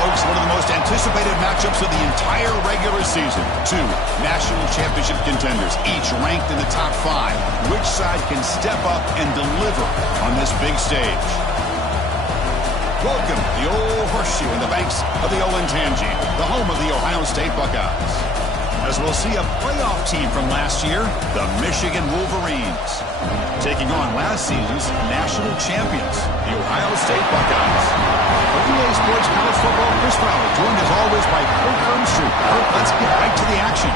folks, one of the most anticipated matchups of the entire regular season. Two national championship contenders, each ranked in the top 5. Which side can step up and deliver on this big stage? Welcome to the old horseshoe in the banks of the Olentangy, the home of the Ohio State Buckeyes. As we'll see a playoff team from last year, the Michigan Wolverines, taking on last season's national champions, the Ohio State Buckeyes. For EA Sports College Football, Chris Fowler, joined as always by Kirk Hermstreet. Let's get right to the action.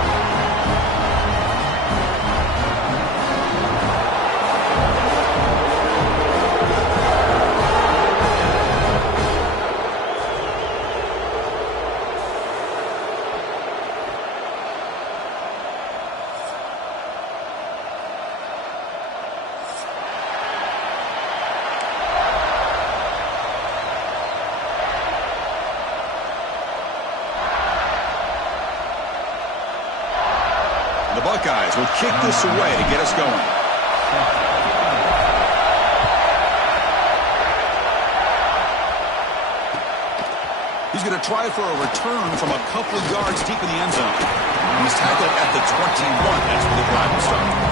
The Buckeyes will kick this away to get us going. He's going to try for a return from a couple of yards deep in the end zone. He's tackled at the 21. That's where the drive will start.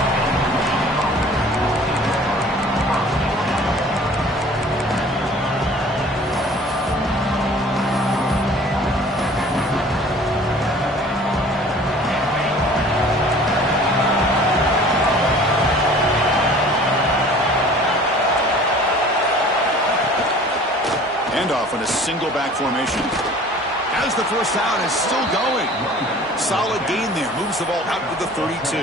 Handoff in a single back formation. As the first down is still going. Solid gain there. Moves the ball out to the 32.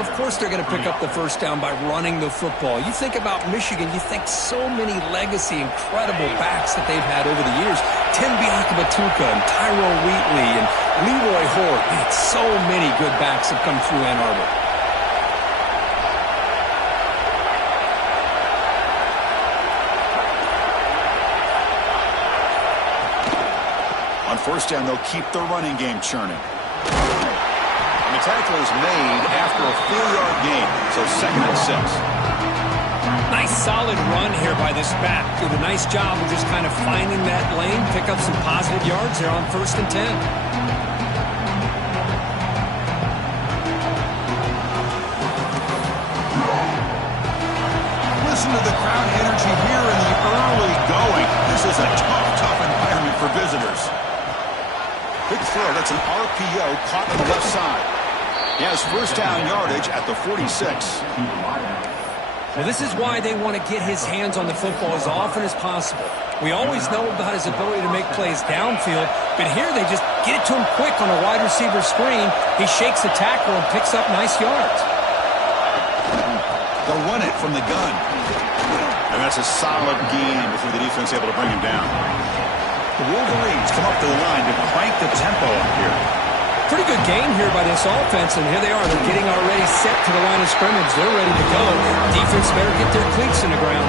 Of course they're going to pick up the first down by running the football. You think about Michigan, you think so many legacy, incredible backs that they've had over the years. Tim Biakabatuka and Tyrone Wheatley and Leroy Hort. Man, so many good backs have come through Ann Arbor. On first down, they'll keep the running game churning. And the tackle is made after a 4-yard gain, so 2nd and 6. Nice solid run here by this back. Did a nice job of just kind of finding that lane, pick up some positive yards there on 1st and 10. Listen to the crowd energy here in the early going. This is a tough environment for visitors. Big throw. That's an RPO caught on the left side. He has first down yardage at the 46. Well, this is why they want to get his hands on the football as often as possible. We always know about his ability to make plays downfield, but here they just get it to him quick on a wide receiver screen. He shakes the tackle and picks up nice yards. They'll run it from the gun. And that's a solid gain before the defense able to bring him down. The Wolverines come up to the line to crank the tempo up here. Pretty good game here by this offense, and here they are. They're getting already set to the line of scrimmage. They're ready to go. Defense better get their cleats in the ground.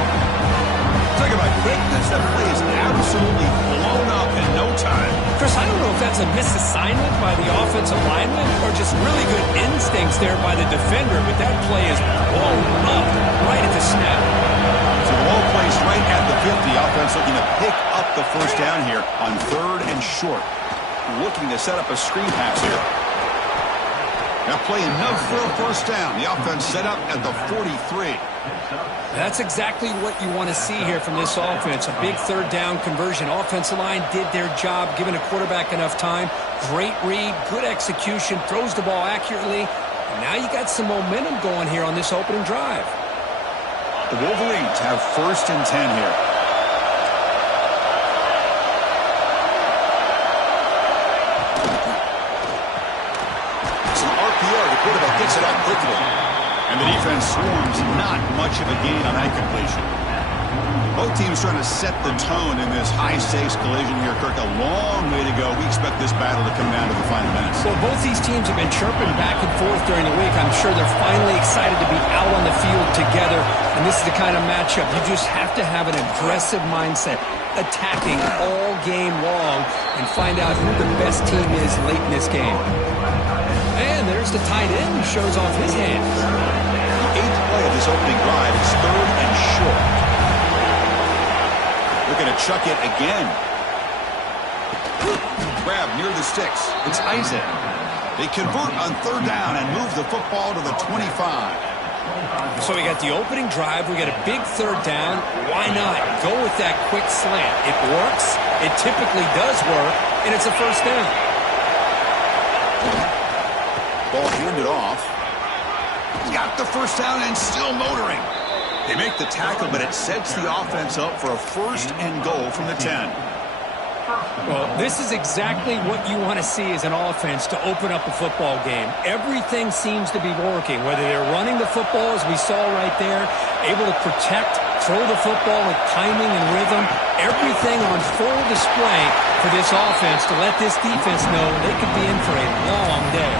Talk about quickness. That play is absolutely blown up in no time. Chris, I don't know if that's a misassignment by the offensive lineman or just really good instincts there by the defender, but that play is blown up right at the snap. So the ball placed right at the 50. Offense looking to pick up the first down here on 3rd and short. Looking to set up a screen pass here. That play enough for a first down. The offense set up at the 43. That's exactly what you want to see here from this offense. A big 3rd down conversion. Offensive line did their job, giving a quarterback enough time. Great read, good execution, throws the ball accurately. And now you got some momentum going here on this opening drive. The Wolverines have 1st and 10 here. It's an RPO. The quarterback gets it out quickly. And the defense swarms. Not much of a gain on that completion. Both teams trying to set the tone in this high-stakes collision here, Kirk. A long way to go. We expect this battle to come down to the final minutes. Well, both these teams have been chirping back and forth during the week. I'm sure they're finally excited to be out on the field together. And this is the kind of matchup you just have to have an aggressive mindset, attacking all game long, and find out who the best team is late in this game. And there's the tight end who shows off his hands. The 8th play of this opening drive is 3rd and short. Looking to chuck it again. Grab near the sticks. It's Isaac. They convert on third down and move the football to the 25. So we got the opening drive. We got a big third down. Why not go with that quick slant? It works. It typically does work, and it's a first down. Ball handed off. Got the first down and still motoring. They make the tackle, but it sets the offense up for a first and goal from the 10. Well, this is exactly what you want to see as an offense to open up a football game. Everything seems to be working, whether they're running the football, as we saw right there, able to protect, throw the football with timing and rhythm, everything on full display for this offense to let this defense know they could be in for a long day.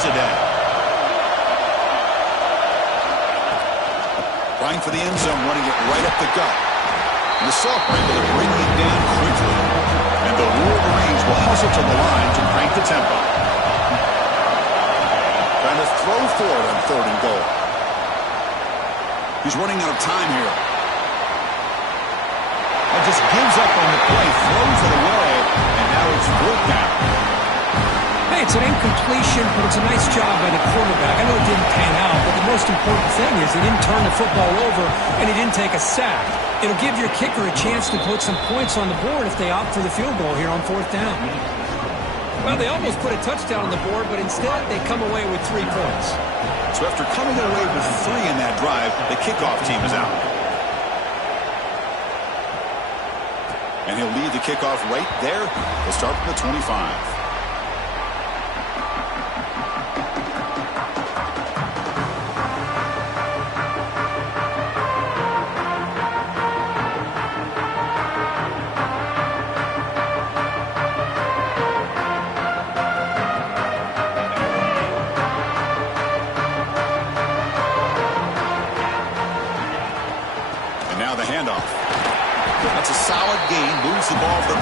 Today. Trying for the end zone, running it right up the gut. And the Salk able to bring it down quickly. And the Wolverines will hustle to the line to crank the tempo. Trying to throw for it on third and goal. He's running out of time here. And just gives up on the play, throws it away, and now it's fourth down. Hey, it's an incompletion, but it's a nice job by the quarterback. I know it didn't pan out, but the most important thing is he didn't turn the football over and he didn't take a sack. It'll give your kicker a chance to put some points on the board if they opt for the field goal here on fourth down. Well, they almost put a touchdown on the board, but instead they come away with 3 points. So after coming away with 3 in that drive, the kickoff team is out. And he'll lead the kickoff right there. They'll start from the 25. That's a solid gain. Moves the ball for 29.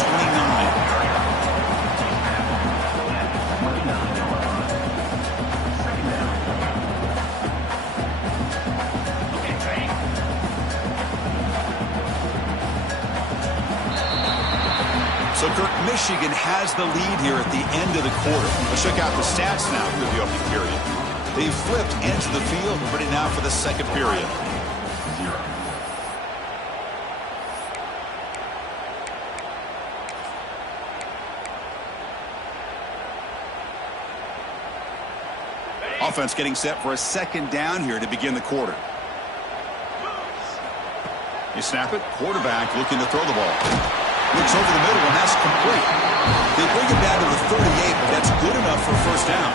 So, Kirk, Michigan has the lead here at the end of the quarter. Let's check out the stats now through the opening period. They've flipped into the field, ready now for the second period. Offense getting set for a second down here to begin the quarter. You snap it. Quarterback looking to throw the ball. Looks over the middle, and that's complete. They bring it down to the 38, but that's good enough for first down.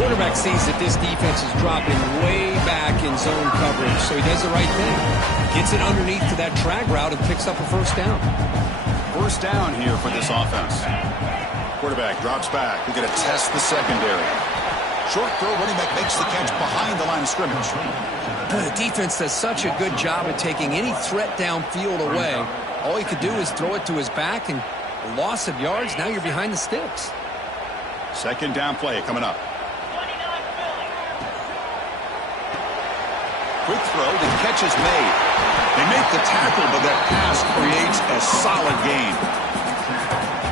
Quarterback sees that this defense is dropping way back in zone coverage, so he does the right thing. Gets it underneath to that drag route and picks up a first down. First down here for this offense. Quarterback drops back. We're going to test the secondary. Short throw, running back makes the catch behind the line of scrimmage. The defense does such a good job of taking any threat downfield away. All he could do is throw it to his back, and a loss of yards, now you're behind the sticks. Second down play coming up. Quick throw, the catch is made. They make the tackle, but that pass creates a solid gain.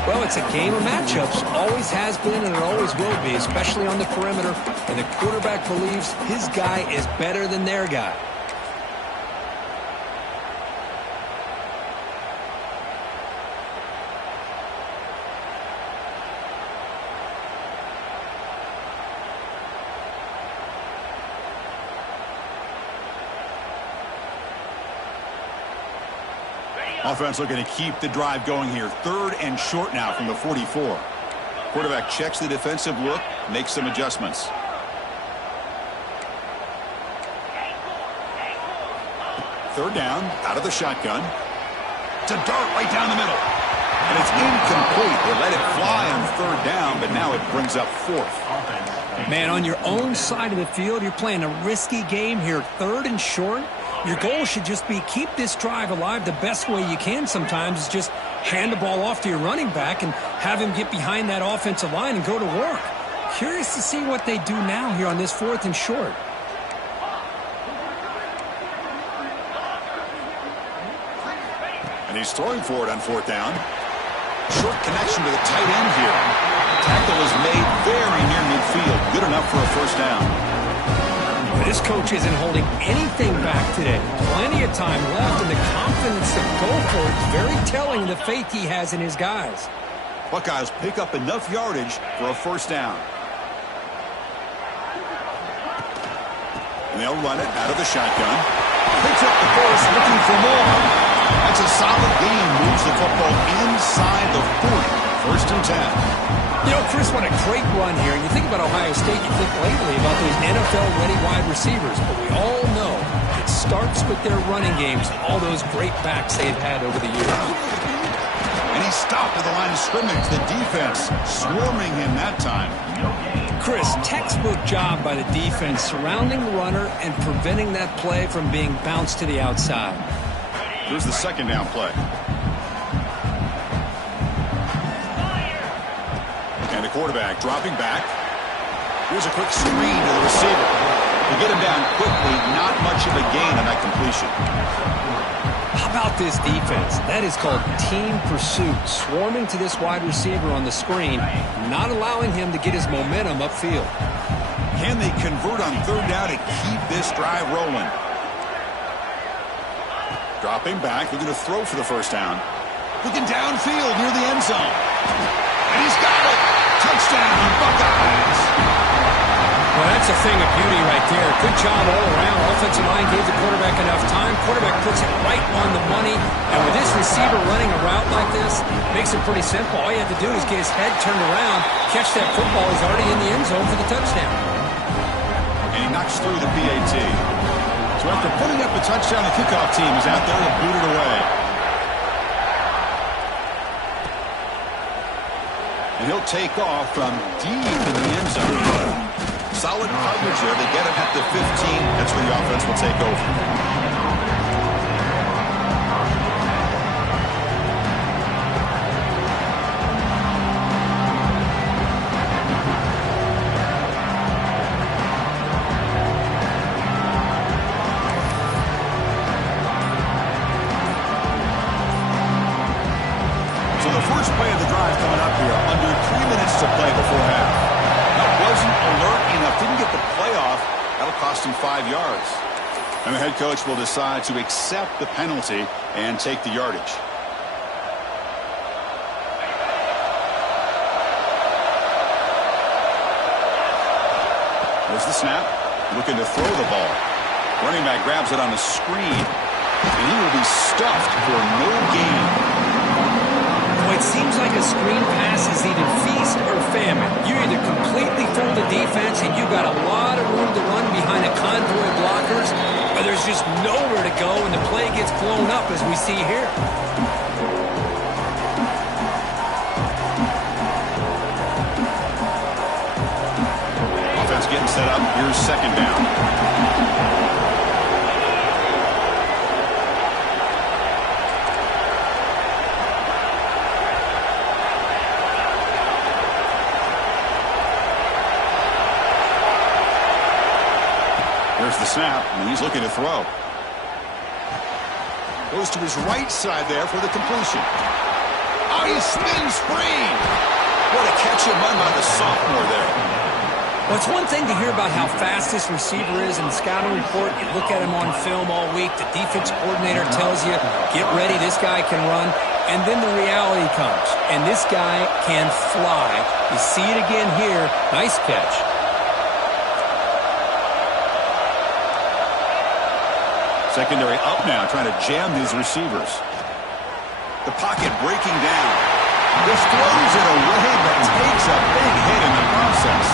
Well, it's a game of matchups. Always has been and it always will be, especially on the perimeter. And the quarterback believes his guy is better than their guy. Offense looking to keep the drive going here. Third and short now from the 44. Quarterback checks the defensive look, makes some adjustments. Third down, out of the shotgun. It's a dart right down the middle. And it's incomplete. They let it fly on third down, but now it brings up fourth. Man, on your own side of the field, you're playing a risky game here. Third and short. Your goal should just be keep this drive alive the best way you can sometimes is just hand the ball off to your running back and have him get behind that offensive line and go to work. Curious to see what they do now here on this 4th and short. And he's throwing for it on 4th down. Short connection to the tight end here. Tackle is made very near midfield. Good enough for a 1st down. This coach isn't holding anything back today. Plenty of time left, and the confidence to go for it is very telling of the faith he has in his guys. Buckeyes pick up enough yardage for a 1st down. And they'll run it out of the shotgun. Picks up the first, looking for more. That's a solid gain. Moves the football inside the 40. 1st and 10. You know, Chris, what a great run here. And you think about Ohio State, you think lately about those NFL-ready wide receivers. But we all know it starts with their running games, all those great backs they've had over the years. And he stopped at the line of scrimmage. The defense swarming him that time. Chris, textbook job by the defense surrounding the runner and preventing that play from being bounced to the outside. Here's the 2nd down play. And the quarterback dropping back. Here's a quick screen to the receiver. To get him down quickly, not much of a gain on that completion. How about this defense? That is called team pursuit. Swarming to this wide receiver on the screen, not allowing him to get his momentum upfield. Can they convert on 3rd down to keep this drive rolling? Dropping back, looking to throw for the 1st down. Looking downfield near the end zone. And he's got it! Touchdown, Buckeyes! Well, that's a thing of beauty right there. Good job all around. Offensive line gave the quarterback enough time. Quarterback puts it right on the money. And with this receiver running a route like this, makes it pretty simple. All you have to do is get his head turned around, catch that football. He's already in the end zone for the touchdown. And he knocks through the PAT. So after putting up a touchdown, the kickoff team is out there to boot it away. And he'll take off from deep in the end zone. Solid coverage there. They get him at the 15. That's where the offense will take over. First play of the drive coming up here. Under 3 minutes to play before half. Now, wasn't alert enough. Didn't get the play off. That'll cost him 5 yards. And the head coach will decide to accept the penalty and take the yardage. There's the snap. Looking to throw the ball. Running back grabs it on the screen. And he will be stuffed for no gain. It seems like a screen pass is either feast or famine. You either completely fool the defense and you got a lot of room to run behind a convoy of blockers, or there's just nowhere to go and the play gets blown up as we see here. Offense getting set up. Here's 2nd down. There's the snap, and he's looking to throw. Goes to his right side there for the completion. Oh, he spins free. What a catch and run by the sophomore there. Well, it's one thing to hear about how fast this receiver is in the scouting report. You look at him on film all week. The defense coordinator tells you, get ready, this guy can run. And then the reality comes, and this guy can fly. You see it again here. Nice catch. Secondary up now, trying to jam these receivers. The pocket breaking down. This throws it away, but takes a big hit in the process.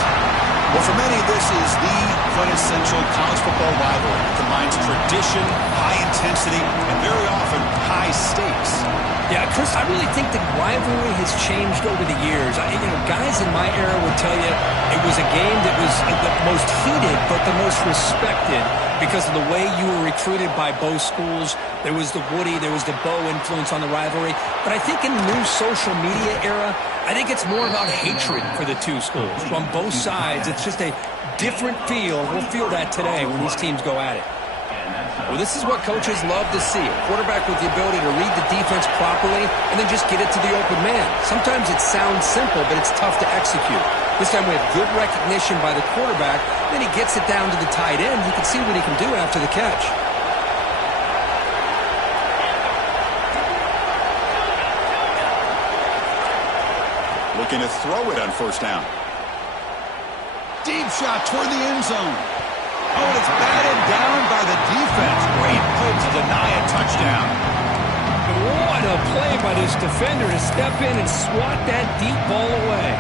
Well, for many, this is the quintessential college football rivalry. It combines tradition, high intensity, and very often high stakes. Yeah, Chris, I really think the rivalry has changed over the years. Guys in my era would tell you It was a game that was the most heated but the most respected because of the way you were recruited by both schools. There was the Woody, there was the Bo influence on the rivalry. But I think in the new social media era, I think it's more about hatred for the two schools. On both sides, it's just a different feel. We'll feel that today when these teams go at it. Well, this is what coaches love to see. A quarterback with the ability to read the defense properly and then just get it to the open man. Sometimes it sounds simple, but it's tough to execute. This time we have good recognition by the quarterback. Then he gets it down to the tight end. He can see what he can do after the catch. Looking to throw it on first down. Deep shot toward the end zone. Oh, and it's batted down by the defense. Great play to deny a touchdown. What a play by this defender to step in and swat that deep ball away.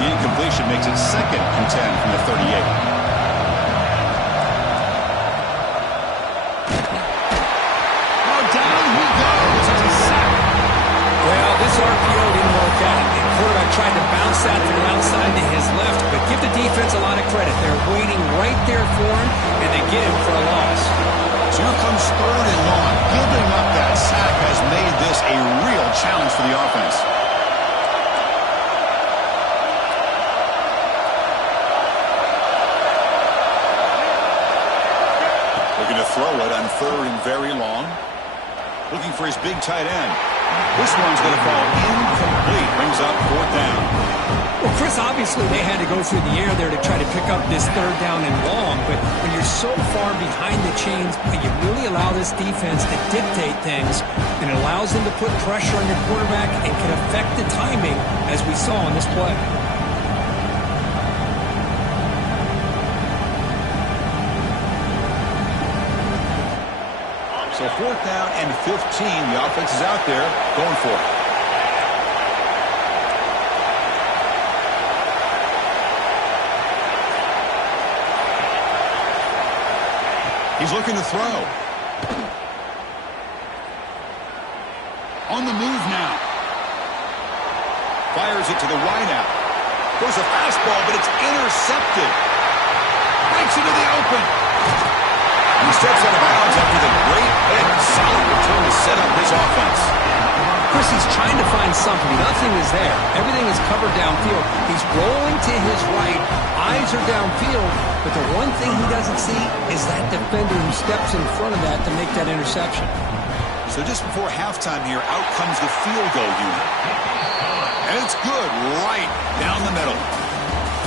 The incompletion makes it 2nd and 10 from the 38. Oh, down he goes. It's a sack. Well, this RPO didn't work out. The quarterback tried to bounce that from the outside to his left, but give the defense a lot of credit. They're waiting right there for him, and they get him for a loss. So here comes 3rd and long. Giving up that sack has made this a real challenge for the offense. Looking to throw it on 3rd and very long. Looking for his big tight end. This one's going to fall incomplete. Brings up 4th down. Well, Chris, obviously they had to go through the air there to try to pick up this 3rd down and long, but when you're so far behind the chains, you really allow this defense to dictate things, and it allows them to put pressure on your quarterback and can affect the timing, as we saw on this play. So 4th down and 15. The offense is out there going for it. He's looking to throw. On the move now. Fires it to the wideout. Goes a fastball, but it's intercepted. Breaks into the open. And he steps out of bounds after the great hit. Solid return to set up his offense. Chris, he's trying to find something. Nothing is there. Everything is covered downfield. He's rolling to his right. Eyes are downfield. But the one thing he doesn't see is that defender who steps in front of that to make that interception. So just before halftime here, out comes the field goal unit. And it's good right down the middle.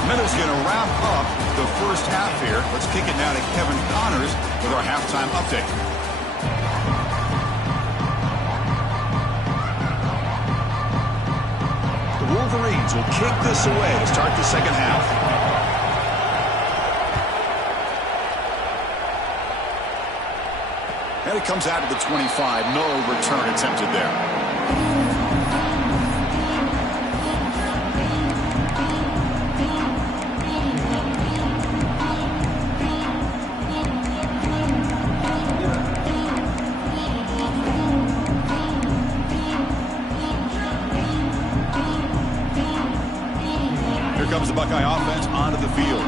Middle's going to wrap up the first half here. Let's kick it now to Kevin Connors with our halftime update. The Wolverines will kick this away to start the second half. And it comes out to the 25. No return attempted there. Here comes the Buckeye offense onto the field.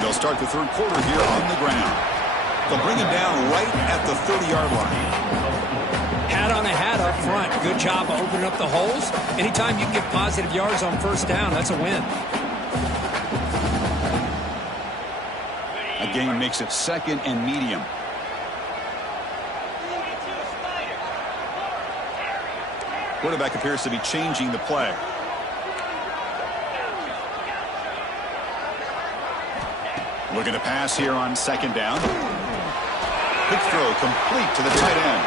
They'll start the 3rd quarter here on the ground. They'll bring him down right at the 30-yard line. Hat on a hat up front. Good job of opening up the holes. Anytime you can get positive yards on first down, that's a win. A gain makes it 2nd and medium. Quarterback appears to be changing the play. Looking to pass here on 2nd down. Quick throw complete to the tight end.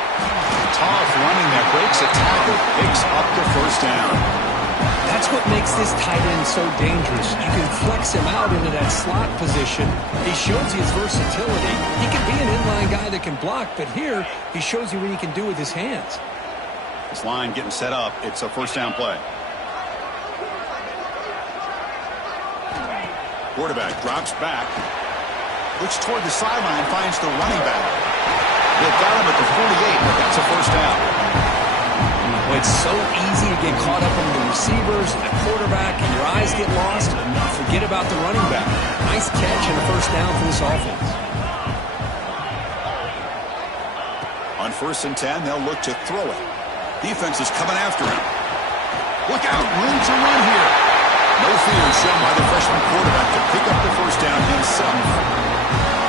Tough running that breaks a tackle, picks up the first down. That's what makes this tight end so dangerous. You can flex him out into that slot position. He shows you his versatility. He can be an inline guy that can block, but here he shows you what he can do with his hands. This line getting set up. It's a first down play. Quarterback drops back. Looks toward the sideline, finds the running back. They've got him at the 48, but that's a first down. Well, it's so easy to get caught up on the receivers and the quarterback, and your eyes get lost. Forget about the running back. Nice catch and a first down for this offense. On 1st and 10, they'll look to throw it. Defense is coming after him. Look out, room to run here. No fear shown by the freshman quarterback to pick up the first down himself.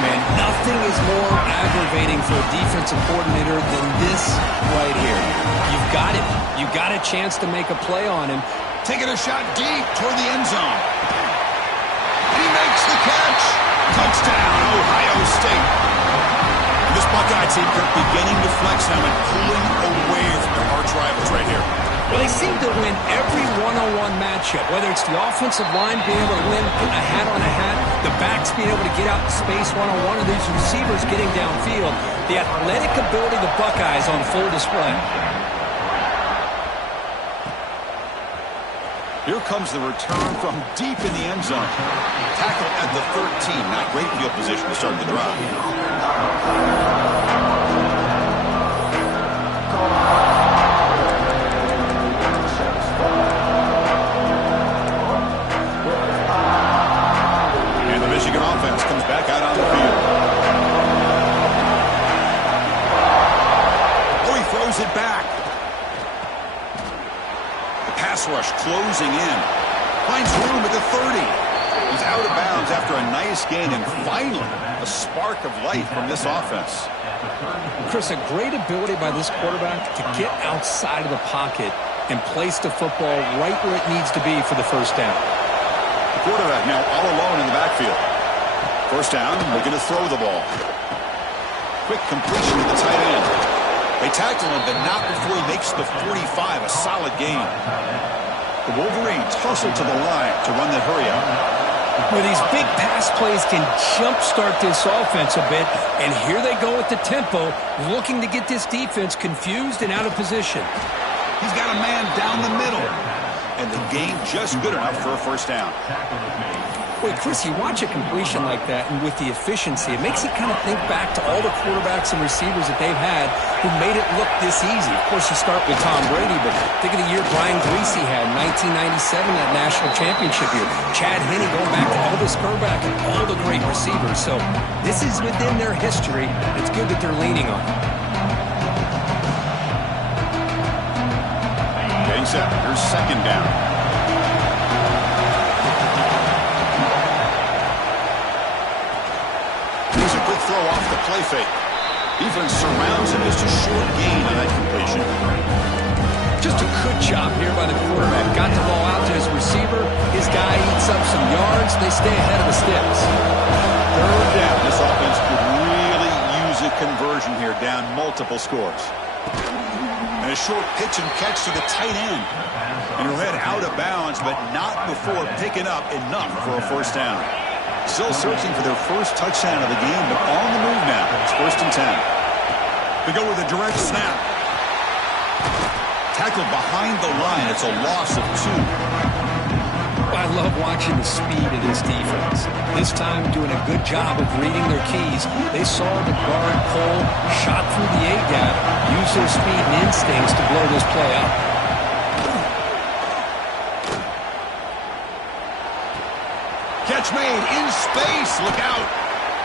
Man, nothing is more aggravating for a defensive coordinator than this right here. You've got him. You've got a chance to make a play on him. Taking a shot deep toward the end zone. And he makes the catch. Touchdown, Ohio State. And this Buckeye team are beginning to flex now and pulling away from their arch rivals right here. Well, they seem to win every one-on-one matchup, whether it's the offensive line being able to win a hat on a hat, the backs being able to get out in space one-on-one, or these receivers getting downfield. The athletic ability of the Buckeyes on full display. Here comes the return from deep in the end zone. Tackle at the 13. Not great field position to start the drive. Michigan offense comes back out on the field. Oh, he throws it back. The pass rush closing in. Finds room at the 30. He's out of bounds after a nice gain, and finally a spark of life from this offense. Chris, a great ability by this quarterback to get outside of the pocket and place the football right where it needs to be for the first down. The quarterback now all alone in the backfield. First down, looking to throw the ball. Quick completion to the tight end. They tackle him, but not before he makes the 45, a solid gain. The Wolverines hustle to the line to run that hurry out. Where these big pass plays can jumpstart this offense a bit, and here they go with the tempo, looking to get this defense confused and out of position. He's got a man down the middle, and the gain just good enough for a first down. Boy, Chris, you watch a completion like that, and with the efficiency, it makes you kind of think back to all the quarterbacks and receivers that they've had who made it look this easy. Of course, you start with Tom Brady, but think of the year Brian Greasy had in 1997, that national championship year. Chad Henne going back to Elvis Kerback and all the great receivers. So this is within their history. It's good that they're leaning on it. Getting set. Here's second down. Throw off the play fake. Defense surrounds him. Just a short gain on that completion. Just a good job here by the quarterback. Got the ball out to his receiver. His guy eats up some yards. They stay ahead of the sticks. Third down. This offense could really use a conversion here, down multiple scores. And a short pitch and catch to the tight end. And he'll head out of bounds, but not before picking up enough for a first down. Still searching for their first touchdown of the game, but on the move now. It's 1st and 10. They go with a direct snap. Tackled behind the line. It's a loss of 2. I love watching the speed of this defense. This time doing a good job of reading their keys. They saw the guard pull, shot through the A-gap, use their speed and instincts to blow this play up. Catch made in space. Look out.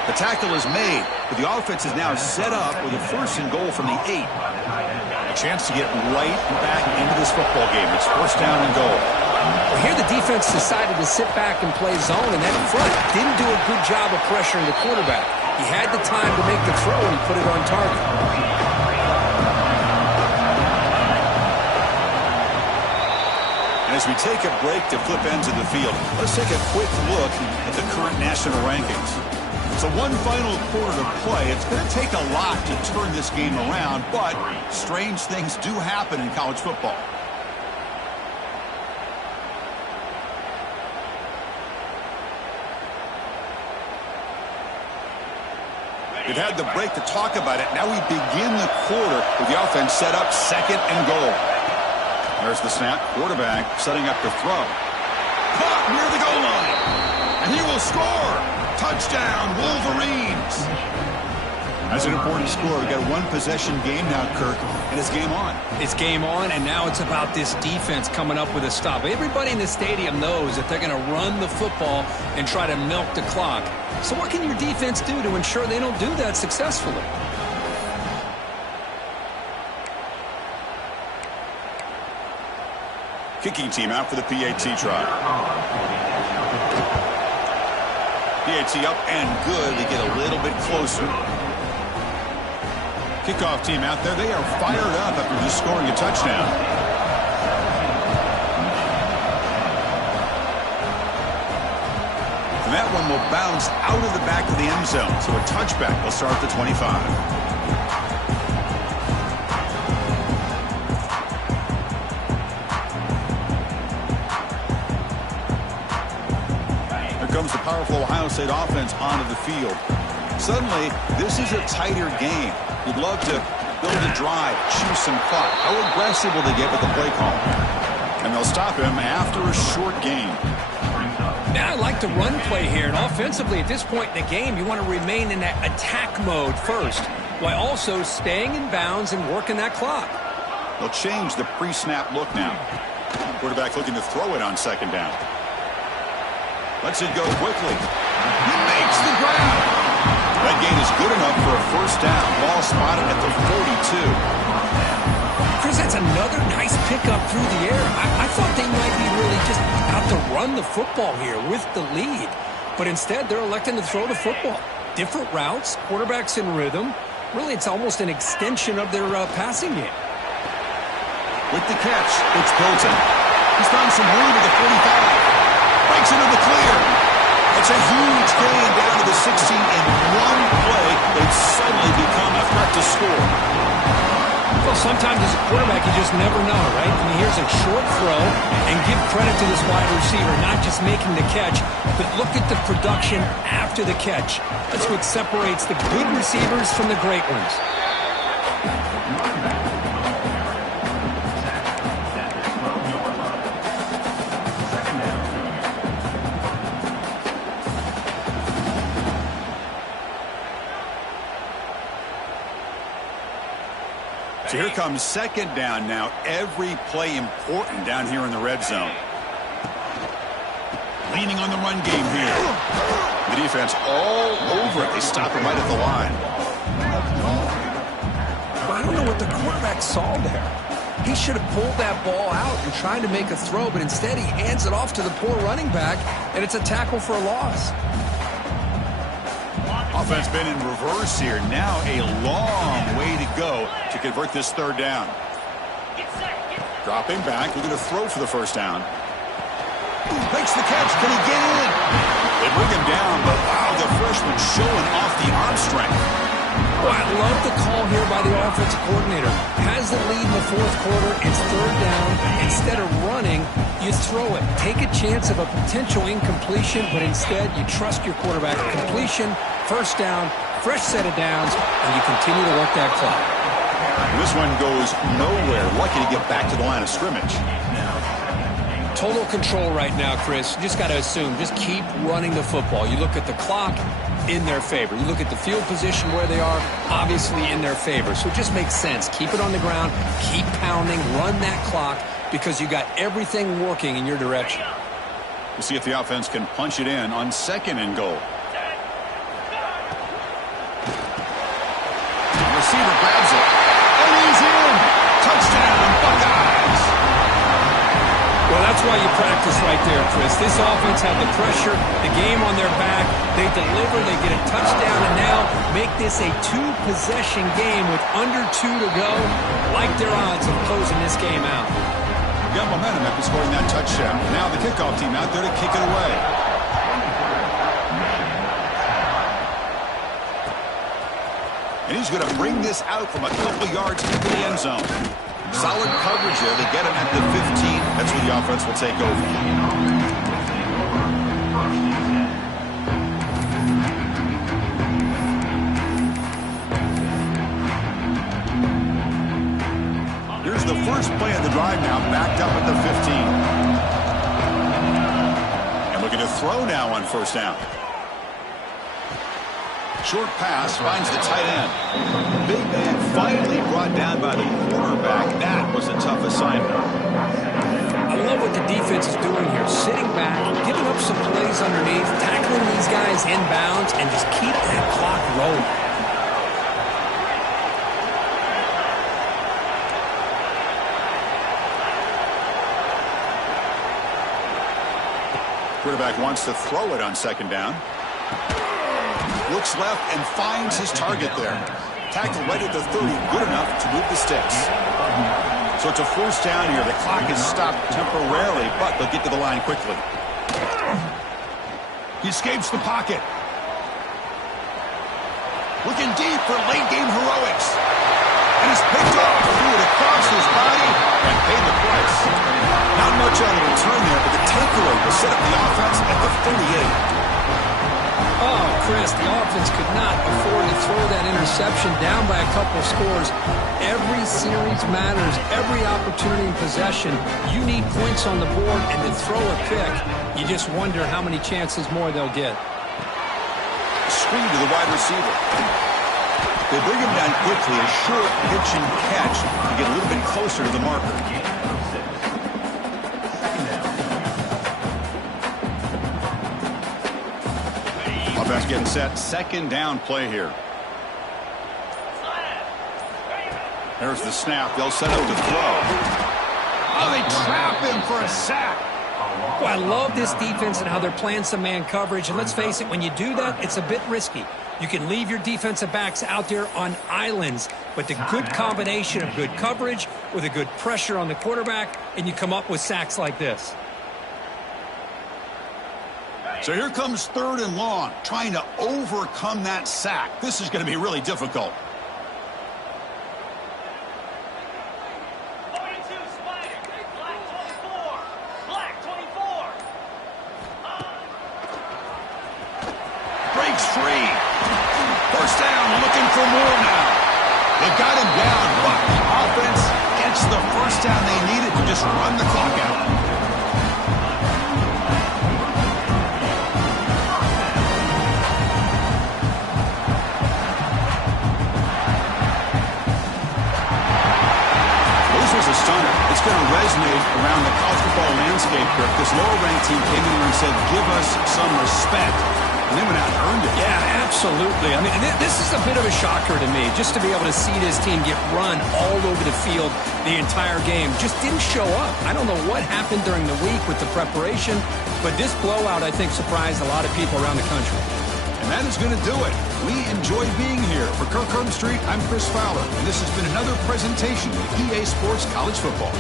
The tackle is made, but the offense is now set up with a 1st and goal from the 8. A chance to get right back into this football game. It's 1st down and goal. Well, here the defense decided to sit back and play zone, and that front didn't do a good job of pressuring the quarterback. He had the time to make the throw, and he put it on target. As we take a break to flip ends of the field, let's take a quick look at the current national rankings. So one final quarter to play. It's going to take a lot to turn this game around, but strange things do happen in college football. We've had the break to talk about it. Now we begin the quarter with the offense set up 2nd and goal. There's the snap. Quarterback setting up to throw. Caught near the goal line. And he will score. Touchdown, Wolverines. That's an important score. We've got a one-possession game now, Kirk, and it's game on. It's game on, and now it's about this defense coming up with a stop. Everybody in the stadium knows that they're going to run the football and try to milk the clock. So what can your defense do to ensure they don't do that successfully? Kicking team out for the PAT try. PAT up and good. They get a little bit closer. Kickoff team out there. They are fired up after just scoring a touchdown. And that one will bounce out of the back of the end zone. So a touchback will start at the 25. Comes the powerful Ohio State offense onto the field. Suddenly, this is a tighter game. You'd love to build a drive, choose some clock. How aggressive will they get with the play call? And they'll stop him after a short gain. Now I like the run play here, and offensively at this point in the game, you want to remain in that attack mode first, while also staying in bounds and working that clock. They'll change the pre-snap look now. Quarterback looking to throw it on second down. Lets it go quickly. He makes the grab. That gain is good enough for a first down. Ball spotted at the 42. Chris, that's another nice pickup through the air. I thought they might be really just out to run the football here with the lead. But instead, they're electing to throw the football. Different routes, quarterbacks in rhythm. Really, it's almost an extension of their passing game. With the catch, it's Bolton. He's found some room at the 45. Breaks into the clear. It's a huge gain down to the 16 in one play. They've suddenly become a threat to score. Well, sometimes as a quarterback, you just never know, right? I mean, here's a short throw, and give credit to this wide receiver, not just making the catch, but look at the production after the catch. That's what separates the good receivers from the great ones. So here comes second down now. Every play important down here in the red zone. Leaning on the run game here. The defense all over it. They stop him right at the line. Well, I don't know what the quarterback saw there. He should have pulled that ball out and tried to make a throw, but instead he hands it off to the poor running back, and it's a tackle for a loss. Offense been in reverse here. Now a long way to go to convert this third down. Dropping back, looking to throw for the first down. Makes the catch. Can he get in? They bring him down, but wow, the freshman showing off the arm strength. Oh, I love the call here by the offensive coordinator. Has the lead in the fourth quarter. It's third down. Instead of running, you throw it. Take a chance of a potential incompletion, but instead you trust your quarterback. Completion, first down, fresh set of downs, and you continue to work that clock. This one goes nowhere. Lucky to get back to the line of scrimmage. Total control right now, Chris. You just got to assume. Just keep running the football. You look at the clock, in their favor. You look at the field position where they are, obviously in their favor. So it just makes sense. Keep it on the ground. Keep pounding. Run that clock because you got everything working in your direction. We'll see if the offense can punch it in on second and goal. Receiver grabs it. And he's in. Touchdown, Buckeyes. Well, that's why you practice right there, Chris. This offense had the pressure, the game on their back. They deliver, they get a touchdown, and now make this a two-possession game with under 2 to go. Like their odds of closing this game out. Got momentum after scoring that touchdown. Now the kickoff team out there to kick it away. And he's going to bring this out from a couple yards into the end zone. Solid coverage there. They get him at the 15. That's where the offense will take over. Here's the first play of the drive now, backed up at the 15. And looking to throw now on first down. Short pass finds the tight end. Big man finally brought down by the quarterback. That was a tough assignment. I love what the defense is doing here. Sitting back, giving up some plays underneath, tackling these guys inbounds, and just keep that clock rolling. Quarterback wants to throw it on second down. Looks left and finds his target there. Tackle right at the 30, good enough to move the sticks. So it's a first down here. The clock is stopped temporarily, but they'll get to the line quickly. He escapes the pocket. Looking deep for late-game heroics. And he's picked off, threw it across his body, and paid the price. Not much on the return there, but the takeaway will set up the offense at the 38. Oh, Chris, the offense could not afford to throw that interception down by a couple of scores. Every series matters. Every opportunity and possession. You need points on the board, and to throw a pick, you just wonder how many chances more they'll get. Screen to the wide receiver. They bring him down quickly, a short pitch and catch to get a little bit closer to the marker. Offense getting set. Second down play here. There's the snap. They'll set up to throw. Oh, they trap him for a sack. Well, I love this defense and how they're playing some man coverage. And let's face it, when you do that, it's a bit risky. You can leave your defensive backs out there on islands, but the good combination of good coverage with a good pressure on the quarterback, and you come up with sacks like this. So here comes third and long, trying to overcome that sack. This is going to be really difficult. Breaks free. First down, looking for more now. They got him down, but the offense gets the first down they needed to just run the clock out. It's going to resonate around the college football landscape, Kirk. This lower-ranked team came in here and said, give us some respect. And they went out and earned it. Yeah, absolutely. I mean, this is a bit of a shocker to me, just to be able to see this team get run all over the field the entire game. Just didn't show up. I don't know what happened during the week with the preparation, but this blowout, I think, surprised a lot of people around the country. And that is going to do it. We enjoy being here. For Kirk Street, I'm Chris Fowler, and this has been another presentation of EA Sports College Football.